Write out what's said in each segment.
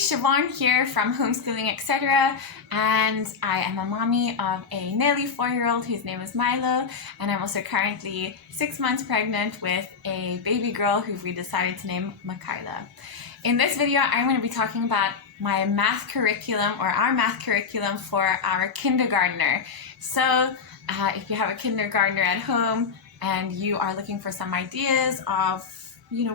Siobhan here from Homeschooling, etc. And I am a mommy of a nearly 4-year-old whose name is Milo, and I'm also currently 6 months pregnant with a baby girl who we decided to name Michaela. In this video, I'm going to be talking about my math curriculum, or our math curriculum for our kindergartner. So if you have a kindergartner at home and you are looking for some ideas of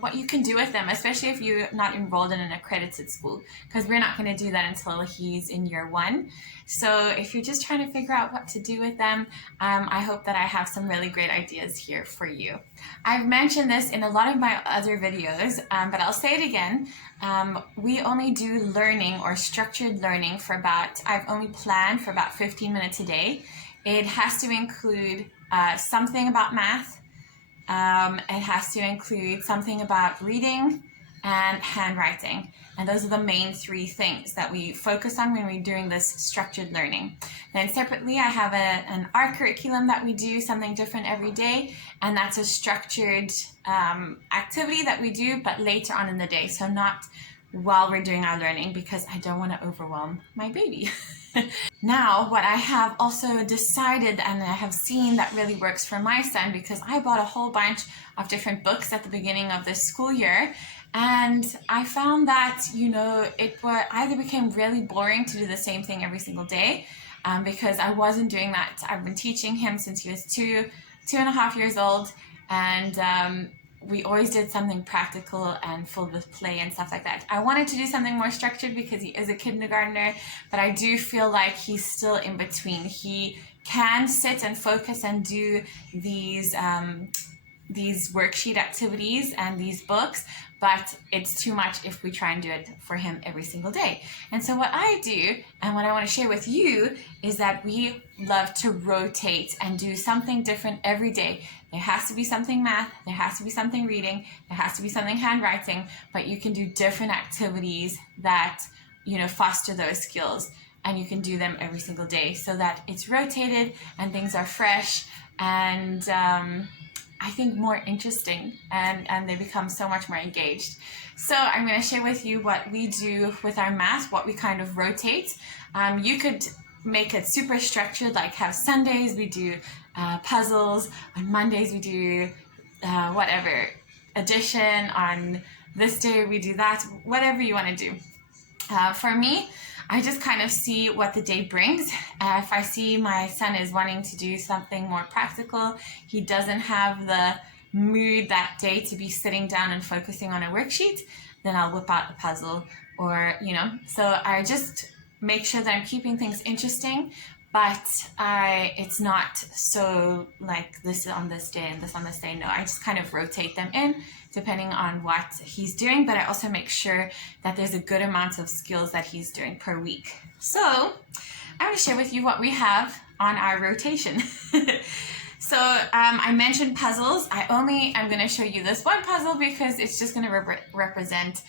what you can do with them, especially if you're not enrolled in an accredited school, because we're not going to do that until he's in year 1. So if you're just trying to figure out what to do with them, I hope that I have some really great ideas here for you. I've mentioned this in a lot of my other videos, but I'll say it again. We only do learning or structured learning for I've only planned for about 15 minutes a day. It has to include something about math. It has to include something about reading and handwriting. And those are the main 3 things that we focus on when we're doing this structured learning. Then separately, I have an art curriculum that we do something different every day. And that's a structured activity that we do, but later on in the day. So not while we're doing our learning, because I don't want to overwhelm my baby. Now, what I have also decided and I have seen that really works for my son, because I bought a whole bunch of different books at the beginning of this school year, and I found that, it either became really boring to do the same thing every single day, because I wasn't doing that. I've been teaching him since he was 2.5 years old, and we always did something practical and filled with play and stuff like that. I wanted to do something more structured because he is a kindergartner, but I do feel like he's still in between. He can sit and focus and do these worksheet activities and these books, but it's too much if we try and do it for him every single day. And so what I do, and what I want to share with you, is that we love to rotate and do something different every day. There has to be something math, there has to be something reading, there has to be something handwriting, but you can do different activities that, foster those skills, and you can do them every single day so that it's rotated and things are fresh and I think more interesting, and they become so much more engaged. So I'm going to share with you what we do with our math, what we kind of rotate. You could make it super structured, like have Sundays we do puzzles, on Mondays we do whatever, addition, on this day we do that, whatever you want to do. For me, I just kind of see what the day brings. If I see my son is wanting to do something more practical, he doesn't have the mood that day to be sitting down and focusing on a worksheet, then I'll whip out a puzzle, or, so I just make sure that I'm keeping things interesting, but it's not so like this on this day and this on this day. No, I just kind of rotate them in depending on what he's doing, but I also make sure that there's a good amount of skills that he's doing per week. So I'm going to share with you what we have on our rotation. So I mentioned puzzles. I'm going to show you this one puzzle because it's just going to represent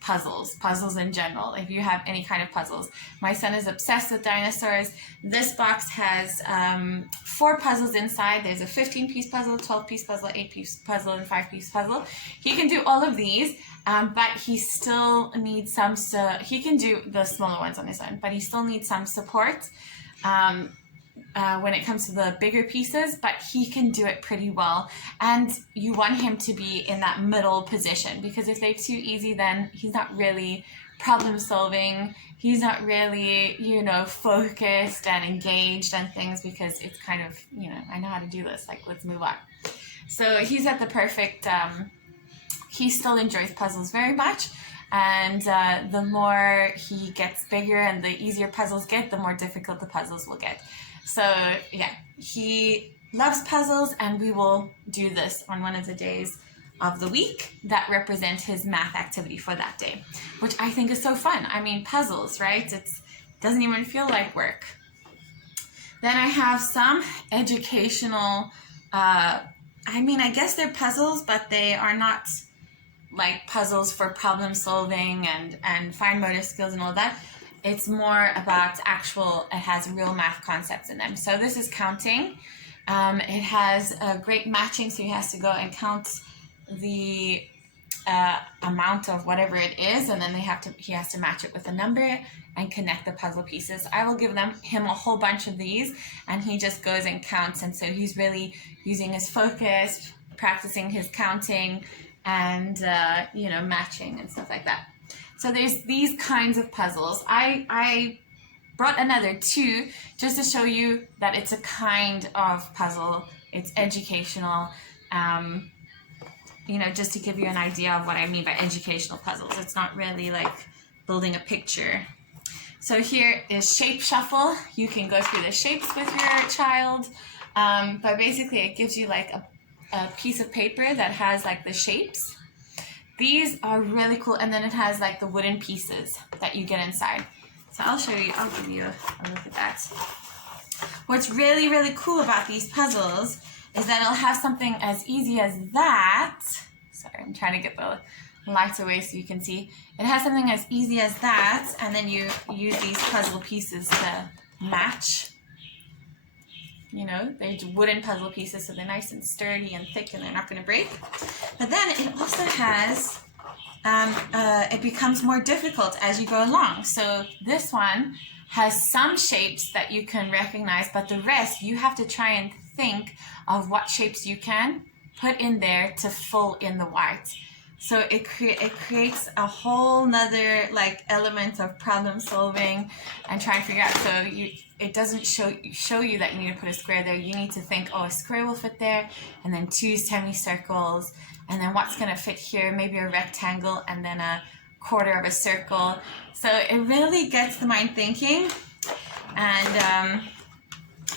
puzzles in general, if you have any kind of puzzles. My son is obsessed with dinosaurs. This box has 4 puzzles inside. There's a 15-piece puzzle, 12-piece puzzle, 8-piece puzzle, and 5-piece puzzle. He can do all of these, but he still needs some, he can do the smaller ones on his own, but he still needs some support when it comes to the bigger pieces, but he can do it pretty well. And you want him to be in that middle position, because if they're too easy, then he's not really problem solving. He's not really, focused and engaged and things, because it's kind of, I know how to do this, like, let's move on. So he's at the perfect, he still enjoys puzzles very much. And the more he gets bigger and the easier puzzles get, the more difficult the puzzles will get. So yeah, he loves puzzles, and we will do this on one of the days of the week that represent his math activity for that day, which I think is so fun. I mean, puzzles, right? It doesn't even feel like work. Then I have some educational, I guess they're puzzles, but they are not like puzzles for problem solving and fine motor skills and all that. It's more about it has real math concepts in them. So this is counting. It has a great matching, so he has to go and count the amount of whatever it is, and then he has to match it with a number and connect the puzzle pieces. I will give him a whole bunch of these, and he just goes and counts, and so he's really using his focus, practicing his counting, and matching and stuff like that. So there's these kinds of puzzles. I brought another 2 just to show you that it's a kind of puzzle. It's educational. Just to give you an idea of what I mean by educational puzzles. It's not really like building a picture. So here is Shape Shuffle. You can go through the shapes with your child, but basically it gives you like a piece of paper that has like the shapes. These are really cool, and then it has like the wooden pieces that you get inside. So I'll give you a look at that. What's really, really cool about these puzzles is that it'll have something as easy as that. Sorry, I'm trying to get the lights away so you can see. It has something as easy as that, and then you use these puzzle pieces to match. They're wooden puzzle pieces, so they're nice and sturdy and thick, and they're not going to break. But then it also has, it becomes more difficult as you go along. So this one has some shapes that you can recognize, but the rest you have to try and think of what shapes you can put in there to fill in the white. So it creates a whole nother like element of problem solving and trying to figure out. So it doesn't show you that you need to put a square there. You need to think, oh, a square will fit there, and then 2 semicircles, and then what's going to fit here? Maybe a rectangle, and then a quarter of a circle. So it really gets the mind thinking, and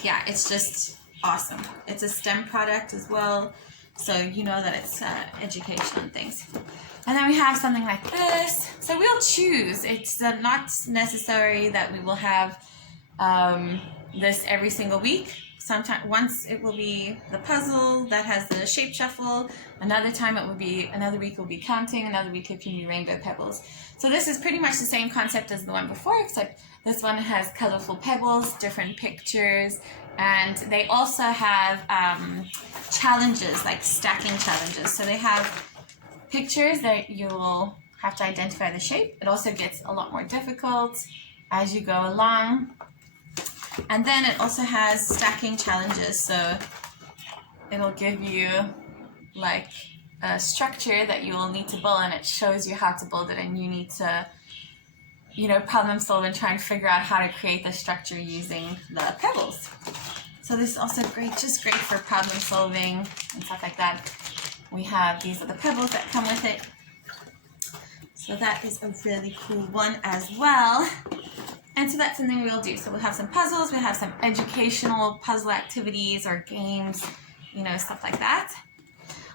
it's just awesome. It's a STEM product as well, so you know that it's education and things. And then we have something like this. So we'll choose. It's not necessary that we will have this every single week. Once it will be the puzzle that has the shape shuffle. Another week will be counting. Another week it can be rainbow pebbles. So this is pretty much the same concept as the one before, except this one has colorful pebbles, different pictures, and they also have challenges, like stacking challenges. So they have pictures that you'll have to identify the shape. It also gets a lot more difficult as you go along. And then it also has stacking challenges, so it'll give you like a structure that you will need to build, and it shows you how to build it, and you need to problem solve and try and figure out how to create the structure using the pebbles. So this is also great for problem solving and stuff like that. These are the pebbles that come with it. So that is a really cool one as well. And so that's something we'll do. So we'll have some puzzles, we'll have some educational puzzle activities or games, stuff like that.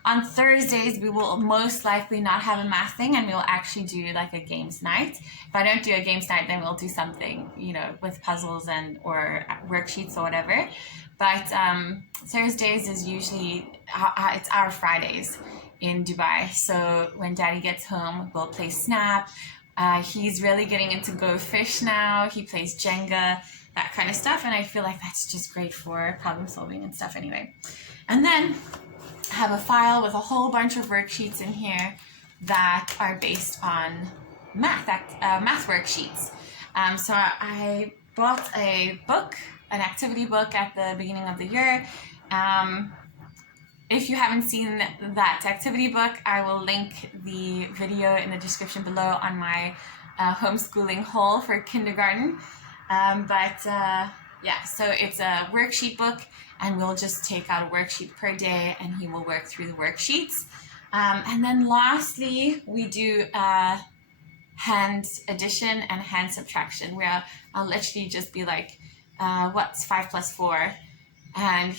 On Thursdays, we will most likely not have a math thing, and we will actually do like a games night. If I don't do a games night, then we'll do something, with puzzles or worksheets or whatever. But Thursdays is usually, it's our Fridays in Dubai. So when Daddy gets home, we'll play Snap. He's really getting into Go Fish now. He plays Jenga, that kind of stuff. And I feel like that's just great for problem solving and stuff anyway. And then I have a file with a whole bunch of worksheets in here that are based on math worksheets. So I bought a book, an activity book at the beginning of the year. If you haven't seen that activity book, I will link the video in the description below on my homeschooling haul for kindergarten. So it's a worksheet book, and we'll just take out a worksheet per day, and he will work through the worksheets. And then lastly, we do hand addition and hand subtraction, where I'll literally just be like, what's 5 plus 4? And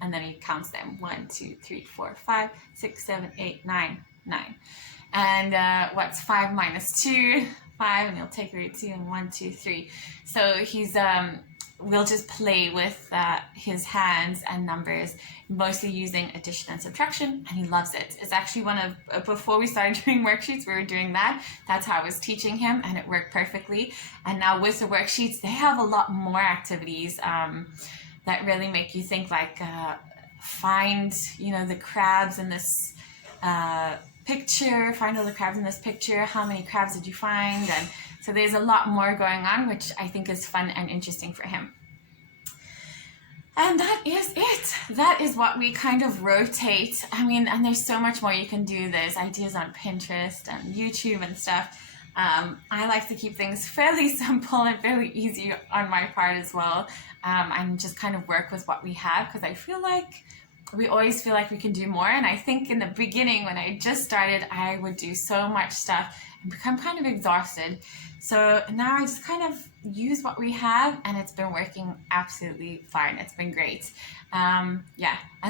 and then he counts them. 1, 2, 3, 4, 5, 6, 7, 8, 9, 9. And what's 5 minus 2? 5, and he'll take away 2, and 1, 2, 3. So he's we'll just play with his hands and numbers, mostly using addition and subtraction, and he loves it. It's actually before we started doing worksheets, we were doing that. That's how I was teaching him, and it worked perfectly. And now with the worksheets, they have a lot more activities that really make you think, like find, the crabs in this picture, find all the crabs in this picture, how many crabs did you find? And so there's a lot more going on, which I think is fun and interesting for him. And that is it. That is what we kind of rotate. And there's so much more you can do. There's ideas on Pinterest and YouTube and stuff. I like to keep things fairly simple and fairly easy on my part as well. And just kind of work with what we have, because I feel like we always feel like we can do more. And I think in the beginning, when I just started, I would do so much stuff and become kind of exhausted. So now I just kind of use what we have, and it's been working absolutely fine. It's been great. And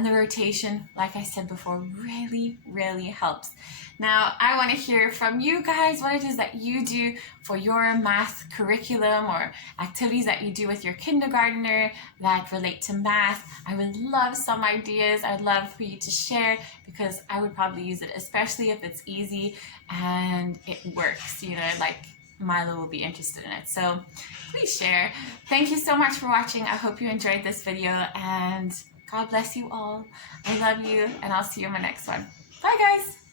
the rotation, like I said before, really, really helps. Now, I want to hear from you guys what it is that you do for your math curriculum or activities that you do with your kindergartner that relate to math. I would love some ideas. I'd love for you to share, because I would probably use it, especially if it's easy and it works, like Milo will be interested in it. So please share. Thank you so much for watching. I hope you enjoyed this video, and God bless you all. I love you, and I'll see you in my next one. Bye, guys.